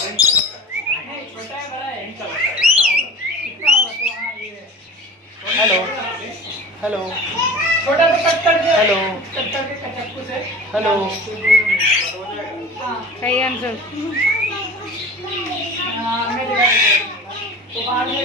Hello hello छोटा तो cut करके हेलो कट करके चक्कू से हेलो सही आंसर। हाँ मैं दिखा देता हूँ। तो बाद में